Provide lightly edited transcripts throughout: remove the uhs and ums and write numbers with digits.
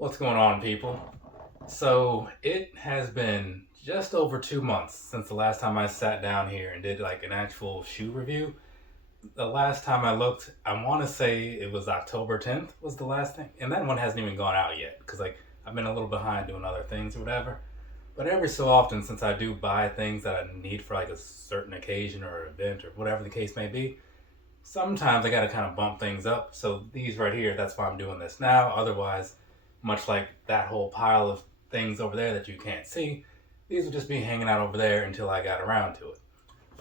What's going on, people? So it has been just over 2 months since the last time I sat down here and did like an actual shoe review. The last time I looked, I want to say it was October 10th was the last thing, and that one hasn't even gone out yet because like I've been a little behind doing other things or whatever. But every so often, since I do buy things that I need for like a certain occasion or event or whatever the case may be, sometimes I got to kind of bump things up. So these right here, that's why I'm doing this now. Otherwise, much like that whole pile of things over there that you can't see, these will just be hanging out over there until I got around to it.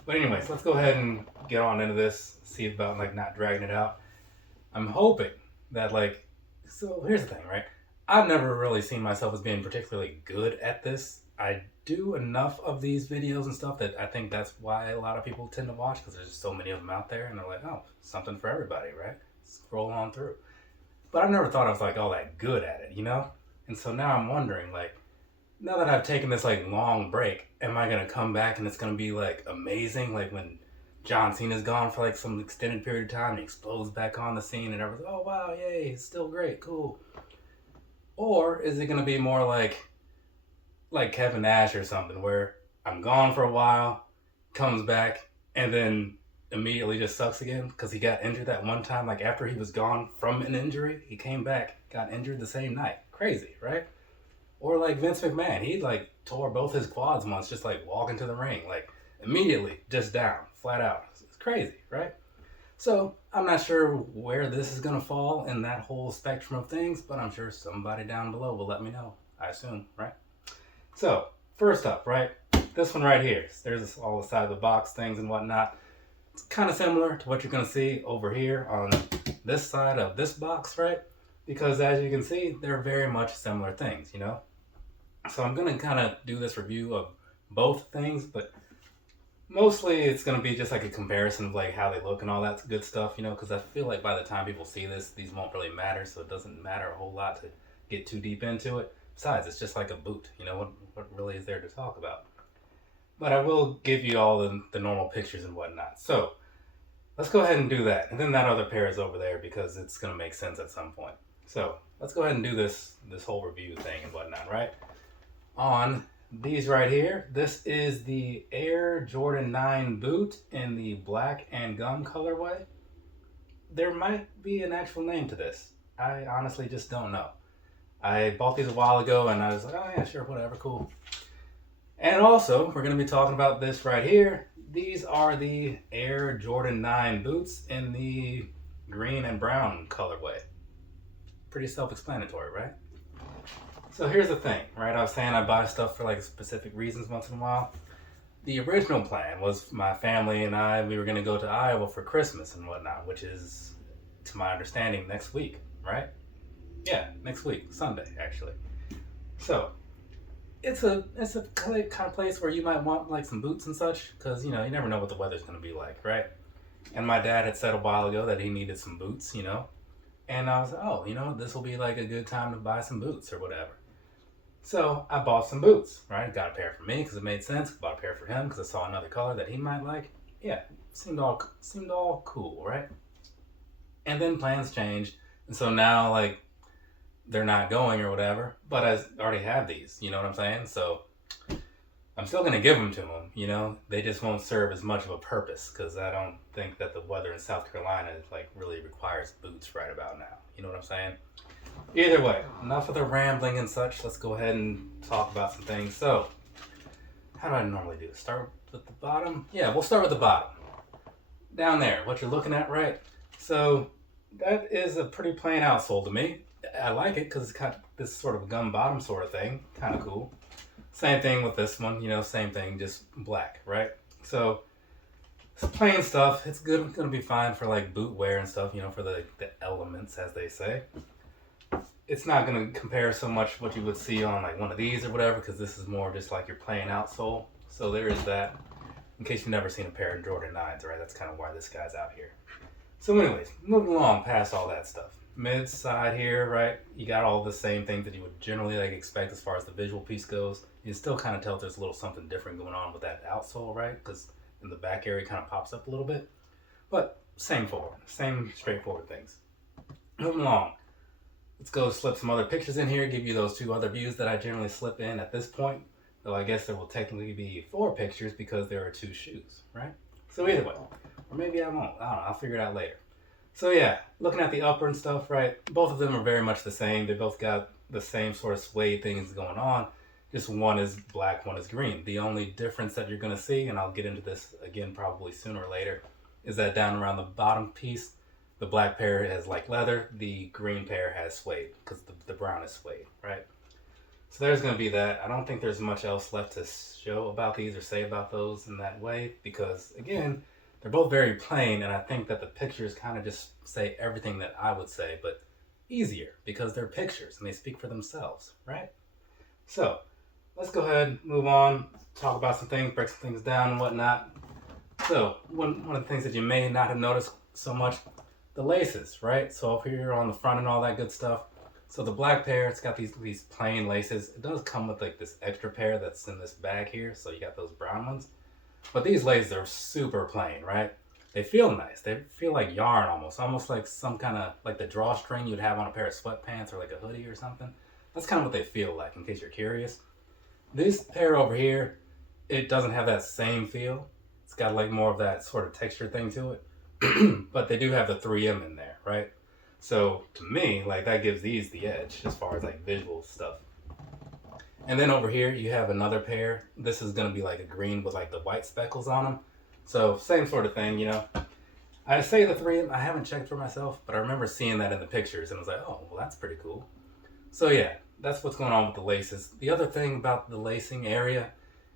But anyways, let's go ahead and get on into this, see about like not dragging it out. I'm hoping that so here's the thing, right? I've never really seen myself as being particularly good at this. I do enough of these videos and stuff that I think that's why a lot of people tend to watch, because there's just so many of them out there and they're like, oh, something for everybody, right? Scroll on through. But I never thought I was like all that good at it, you know? And so now I'm wondering, like, now that I've taken this like long break, am I gonna come back and it's gonna be like amazing? Like when John Cena's gone for like some extended period of time and he explodes back on the scene and everyone's, oh wow, yay, it's still great, cool. Or is it gonna be more like Kevin Nash or something, where I'm gone for a while, comes back, and then immediately just sucks again because he got injured that one time. Like after he was gone from an injury, he came back, got injured the same night. Crazy, right? Or like Vince McMahon, he like tore both his quads once, just like walking to the ring, like immediately just down, flat out. It's crazy, right? So I'm not sure where this is gonna fall in that whole spectrum of things, but I'm sure somebody down below will let me know. I assume, right? So first up, right, this one right here. There's all the side of the box things and whatnot. It's kind of similar to what you're gonna see over here on this side of this box, right? Because as you can see, they're very much similar things, you know? So I'm gonna kind of do this review of both things, but mostly it's gonna be just like a comparison of like how they look and all that good stuff, you know, because I feel like by the time people see this, these won't really matter, so it doesn't matter a whole lot to get too deep into it. Besides, it's just like a boot, you know, what really is there to talk about? But I will give you all the normal pictures and whatnot. So let's go ahead and do that. And then that other pair is over there because it's gonna make sense at some point. So let's go ahead and do this whole review thing and whatnot, right? On these right here, this is the Air Jordan 9 boot in the black and gum colorway. There might be an actual name to this. I honestly just don't know. I bought these a while ago and I was like, oh yeah, sure, whatever, cool. And also, we're going to be talking about this right here. These are the Air Jordan 9 boots in the green and brown colorway. Pretty self-explanatory, right? So here's the thing, right? I was saying I buy stuff for like specific reasons once in a while. The original plan was my family and I, we were going to go to Iowa for Christmas and whatnot, which is, to my understanding, next week, right? Yeah, next week, Sunday, actually. So it's a kind of place where you might want like some boots and such, because you know you never know what the weather's going to be like, right? And my dad had said a while ago that he needed some boots, you know, and I was like, oh, you know, this will be like a good time to buy some boots or whatever. So I bought some boots, right? Got a pair for me because it made sense. Bought a pair for him because I saw another color that he might like. Yeah, seemed all cool, right? And then plans changed, and so now like they're not going or whatever. But I already have these, you know what I'm saying? So I'm still gonna give them to them. You know, they just won't serve as much of a purpose because I don't think that the weather in South Carolina like really requires boots right about now. You know what I'm saying? Either way, enough of the rambling and such. Let's go ahead and talk about some things. So, how do I normally do? Start with the bottom? Yeah, we'll start with the bottom. Down there, what you're looking at, right? So, that is a pretty plain outsole to me. I like it because it's got this sort of gum bottom sort of thing. Kind of cool. Same thing with this one, you know, same thing, just black, right? So, it's plain stuff. It's good, gonna be fine for like boot wear and stuff, you know, for the elements, as they say. It's not going to compare so much what you would see on like one of these or whatever, because this is more just like your plain outsole. So there is that, in case you've never seen a pair of Jordan 9s, right? That's kind of why this guy's out here. So anyways, moving along past all that stuff. Mid side here, right? You got all the same things that you would generally like expect as far as the visual piece goes. You can still kind of tell there's a little something different going on with that outsole, right? Because in the back area kind of pops up a little bit. But same straightforward things. Moving along. let's go slip some other pictures in here, give you those 2 other views that I generally slip in at this point. Though I guess there will technically be 4 pictures because there are 2 shoes, right? So either way, or maybe I won't. I don't know. I'll figure it out later. So yeah, looking at the upper and stuff, right? Both of them are very much the same. They both got the same sort of suede things going on. Just one is black, one is green. The only difference that you're going to see, and I'll get into this again probably sooner or later, is that down around the bottom piece, the black pair has like leather, the green pair has suede, because the brown is suede, right? So there's going to be that. I don't think there's much else left to show about these or say about those in that way, because again, they're both very plain, and I think that the pictures kind of just say everything that I would say, but easier, because they're pictures and they speak for themselves, right? So let's go ahead and move on, talk about some things, break some things down and whatnot. So one of the things that you may not have noticed so much, the laces, right? So up here on the front and all that good stuff. So the black pair, it's got these plain laces. It does come with like this extra pair that's in this bag here. So you got those brown ones. But these laces are super plain, right? They feel nice. They feel like yarn almost like some kind of, like the drawstring you'd have on a pair of sweatpants or like a hoodie or something. That's kind of what they feel like, in case you're curious. This pair over here, it doesn't have that same feel. It's got like more of that sort of texture thing to it. But they do have the 3M in there, right? So to me, like that gives these the edge as far as like visual stuff. And then over here, you have another pair. This is going to be like a green with like the white speckles on them. So same sort of thing, you know. I say the 3M, I haven't checked for myself, but I remember seeing that in the pictures and I was like, oh, well, that's pretty cool. So yeah, that's what's going on with the laces. The other thing about the lacing area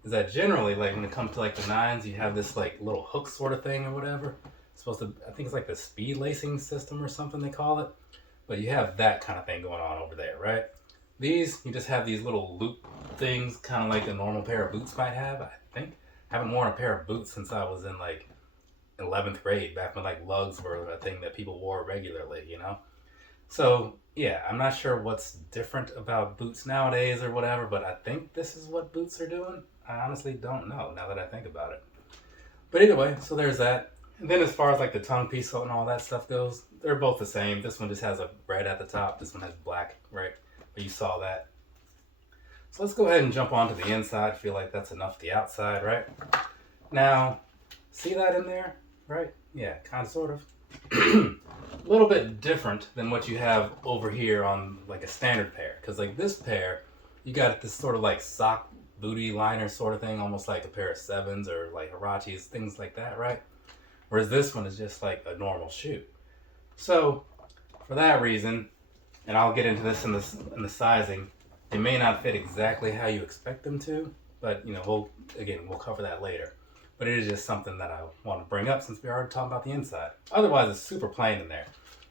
is that generally, like when it comes to like the 9s, you have this like little hook sort of thing or whatever. It's supposed to, I think it's like the speed lacing system or something they call it. But you have that kind of thing going on over there, right? These, you just have these little loop things, kind of like a normal pair of boots might have, I think. I haven't worn a pair of boots since I was in like 11th grade, back when like lugs were a thing that people wore regularly, you know? So yeah, I'm not sure what's different about boots nowadays or whatever, but I think this is what boots are doing. I honestly don't know now that I think about it. But either way, so there's that. And then as far as like the tongue piece and all that stuff goes, they're both the same. This one just has a red at the top. This one has black, right? But you saw that. So let's go ahead and jump onto the inside. I feel like that's enough the outside, right? Now, see that in there, right? Yeah, kind of, sort of. A little bit different than what you have over here on like a standard pair. Because like this pair, you got this sort of like sock booty liner sort of thing, almost like a pair of 7s or like Hirachis, things like that, right? Whereas this one is just like a normal shoe. So for that reason, and I'll get into this in the sizing, they may not fit exactly how you expect them to, but you know, we'll cover that later. But it is just something that I want to bring up since we already talked about the inside. Otherwise, it's super plain in there.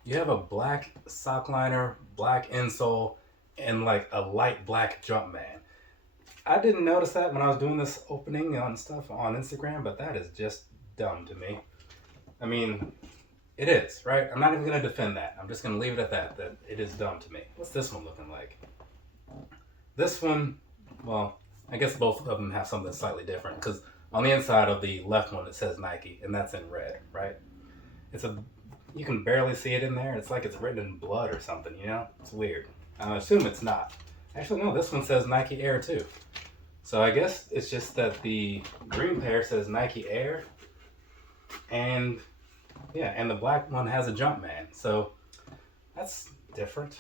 You have a black sock liner, black insole, and like a light black Jumpman. I didn't notice that when I was doing this opening on stuff on Instagram, but that is just dumb to me. I mean, it is, right? I'm not even going to defend that. I'm just going to leave it at that it is dumb to me. What's this one looking like? This one, well, I guess both of them have something slightly different, because on the inside of the left one, it says Nike, and that's in red, right? You can barely see it in there. It's like it's written in blood or something, you know? It's weird. I assume it's not. Actually, no, this one says Nike Air too. So I guess it's just that the green pair says Nike Air, and yeah, and the black one has a Jumpman. So that's different.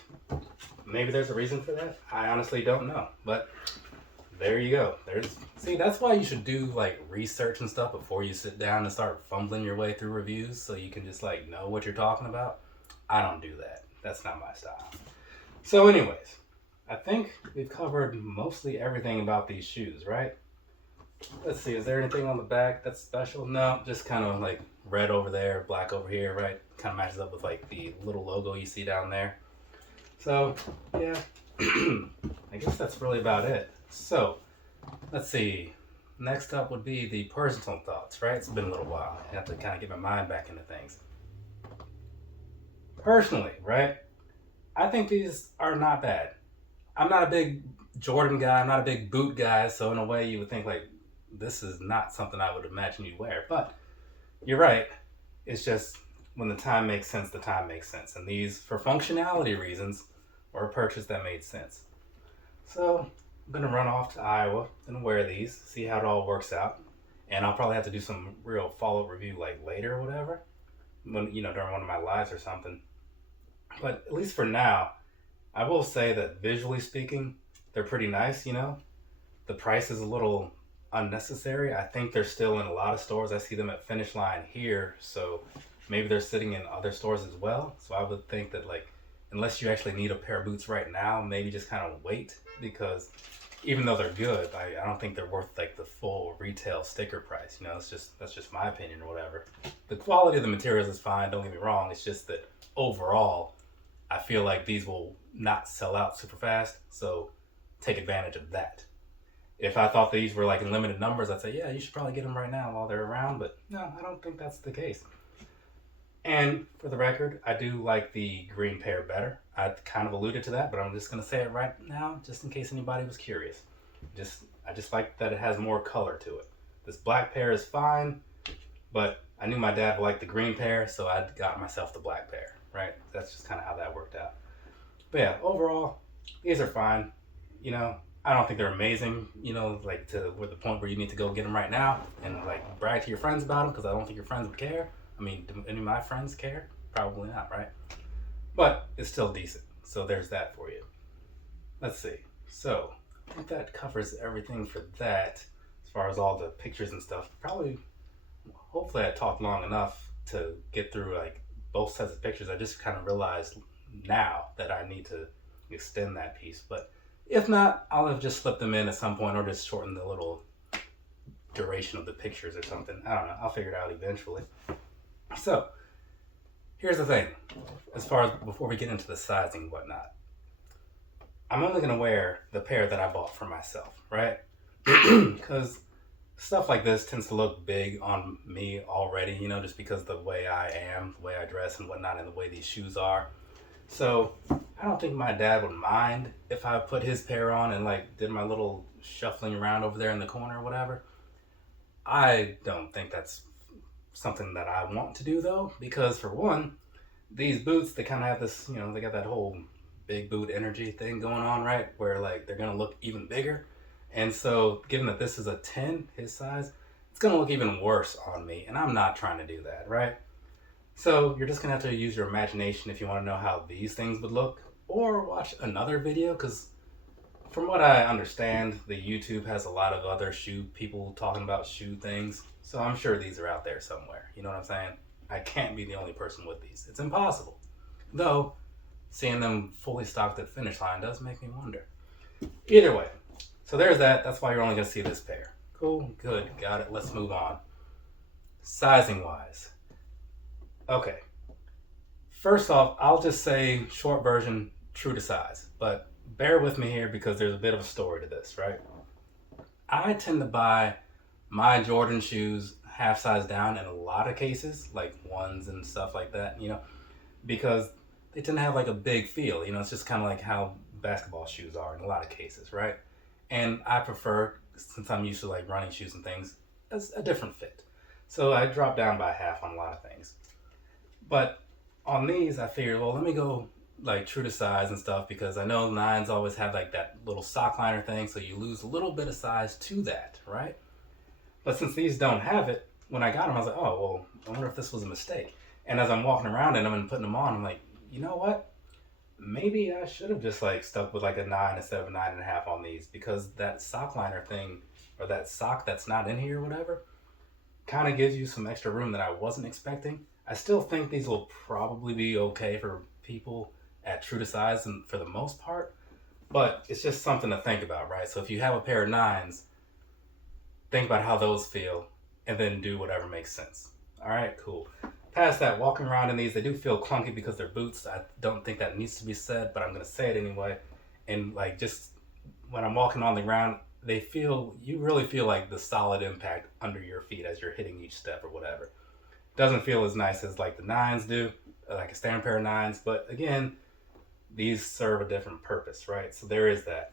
Maybe there's a reason for that. I honestly don't know, but there you go. See, that's why you should do like research and stuff before you sit down and start fumbling your way through reviews, so you can just like know what you're talking about. I don't do that. That's not my style. So anyways, I think we've covered mostly everything about these shoes, right? Let's see, is there anything on the back that's special? No, just kind of like red over there, black over here, right? Kind of matches up with like the little logo you see down there. So, yeah, I guess that's really about it. So, let's see. Next up would be the personal thoughts, right? It's been a little while. I have to kind of get my mind back into things. Personally, right? I think these are not bad. I'm not a big Jordan guy. I'm not a big boot guy. So in a way, you would think like, this is not something I would imagine you'd wear. But you're right. It's just when the time makes sense, the time makes sense. And these, for functionality reasons, or a purchase that made sense. So I'm gonna run off to Iowa and wear these, see how it all works out. And I'll probably have to do some real follow-up review like later or whatever, when during one of my lives or something. But at least for now, I will say that visually speaking, they're pretty nice. The price is a little unnecessary. I think they're still in a lot of stores. I see them at Finish Line here, so maybe they're sitting in other stores as well. So I would think that, like, unless you actually need a pair of boots right now, maybe just kind of wait, because even though they're good, I don't think they're worth like the full retail sticker price. That's just my opinion or whatever. The quality of the materials is fine, don't get me wrong. It's just that overall, I feel like these will not sell out super fast, so take advantage of that. If I thought these were like in limited numbers, I'd say, yeah, you should probably get them right now while they're around, but no, I don't think that's the case. And for the record, I do like the green pair better. I kind of alluded to that, but I'm just going to say it right now, just in case anybody was curious. I just like that it has more color to it. This black pair is fine, but I knew my dad would like the green pair, so I got myself the black pair, right? That's just kind of how that worked out. But yeah, overall, these are fine. I don't think they're amazing, like to the point where you need to go get them right now and like brag to your friends about them, because I don't think your friends would care. I mean, do any of my friends care? Probably not, right? But it's still decent. So there's that for you. Let's see. So I think that covers everything for that as far as all the pictures and stuff. Hopefully I talked long enough to get through like both sets of pictures. I just kind of realized now that I need to extend that piece. But if not, I'll have just slipped them in at some point or just shorten the little duration of the pictures or something. I don't know. I'll figure it out eventually. So, here's the thing, as far as before we get into the sizing and whatnot. I'm only going to wear the pair that I bought for myself, right? Because stuff like this tends to look big on me already, just because the way I am, the way I dress and whatnot, and the way these shoes are. So, I don't think my dad would mind if I put his pair on and like did my little shuffling around over there in the corner or whatever. I don't think that's something that I want to do though, because for one, these boots, they kind of have this, they got that whole big boot energy thing going on, right? Where like they're gonna look even bigger. And so given that this is a 10, his size, it's gonna look even worse on me. And I'm not trying to do that, right? So you're just gonna have to use your imagination if you want to know how these things would look, or watch another video, because from what I understand, the YouTube has a lot of other shoe people talking about shoe things. So I'm sure these are out there somewhere. You know what I'm saying? I can't be the only person with these. It's impossible. Though, seeing them fully stocked at Finish Line does make me wonder. Either way, so there's that. That's why you're only going to see this pair. Cool, good, got it. Let's move on. Sizing wise. Okay. First off, I'll just say short version, true to size. But bear with me here because there's a bit of a story to this, right? I tend to buy my Jordan shoes half size down in a lot of cases, like ones and stuff like that, because they tend to have like a big feel. It's just kind of like how basketball shoes are in a lot of cases, right? And I prefer, since I'm used to like running shoes and things, a different fit. So I drop down by half on a lot of things. But on these, I figured, well, let me go like true to size and stuff, because I know nines always have like that little sock liner thing, so you lose a little bit of size to that, right? But since these don't have it, when I got them, I was like, oh, well, I wonder if this was a mistake. And as I'm walking around in them and putting them on, I'm like, you know what? Maybe I should have just like stuck with like a 9 instead of a 9.5 on these, because that sock liner thing, or that sock that's not in here or whatever, kind of gives you some extra room that I wasn't expecting. I still think these will probably be okay for people at true to size and for the most part, but it's just something to think about, right? So if you have a pair of 9s, think about how those feel and then do whatever makes sense. All right, cool. Past that, walking around in these, they do feel clunky because they're boots. I don't think that needs to be said, but I'm going to say it anyway. And like just when I'm walking on the ground, you really feel like the solid impact under your feet as you're hitting each step or whatever. Doesn't feel as nice as like the 9s do, like a standard pair of 9s. But again, these serve a different purpose, right? So there is that.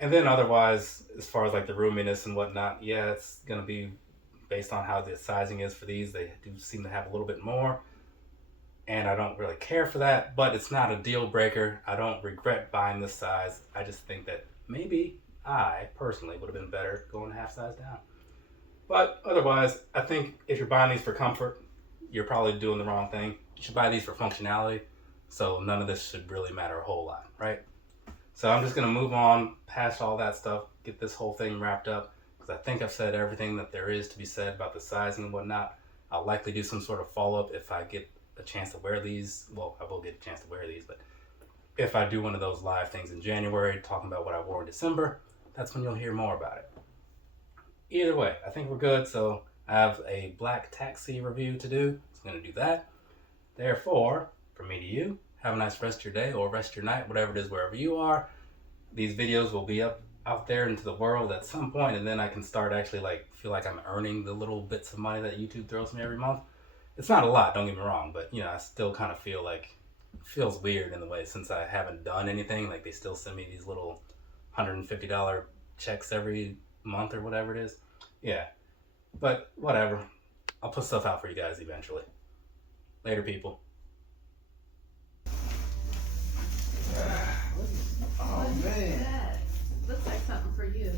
And then otherwise, as far as like the roominess and whatnot, yeah, it's going to be based on how the sizing is for these. They do seem to have a little bit more. and I don't really care for that, but it's not a deal breaker. I don't regret buying this size. I just think that maybe I personally would have been better going half size down. But otherwise, I think if you're buying these for comfort, you're probably doing the wrong thing. You should buy these for functionality, so none of this should really matter a whole lot, right? So I'm just going to move on past all that stuff, get this whole thing wrapped up, because I think I've said everything that there is to be said about the sizing and whatnot. I'll likely do some sort of follow-up if I get a chance to wear these. Well, I will get a chance to wear these, but if I do one of those live things in January talking about what I wore in December, that's when you'll hear more about it. Either way, I think we're good. So I have a black taxi review to do. So I'm going to do that. Therefore, from me to you, have a nice rest of your day or rest of your night, whatever it is, wherever you are. These videos will be up out there into the world at some point, and then I can start actually feel like I'm earning the little bits of money that YouTube throws me every month. It's not a lot, don't get me wrong, but I still kind of feel like it feels weird in the way since I haven't done anything. Like they still send me these little $150 checks every month or whatever it is. Yeah, but whatever. I'll put stuff out for you guys eventually. Later, people. Oh man, that? Looks like something for you.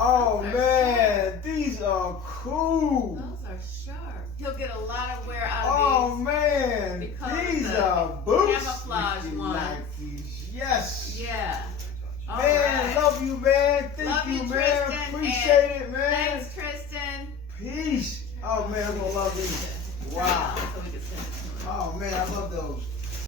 Oh man, these are cool. Those are sharp. He'll get a lot of wear out Oh of these. man, because these the are boots. camouflage ones. Nikes. Yes. Yeah. All Man, right. love you, man. Thank Love you, man. Tristan, Appreciate and it, man. Thanks, Tristan. Peace. Oh man, I'm gonna love these. Wow. So we can send it to him. Oh man, I love those.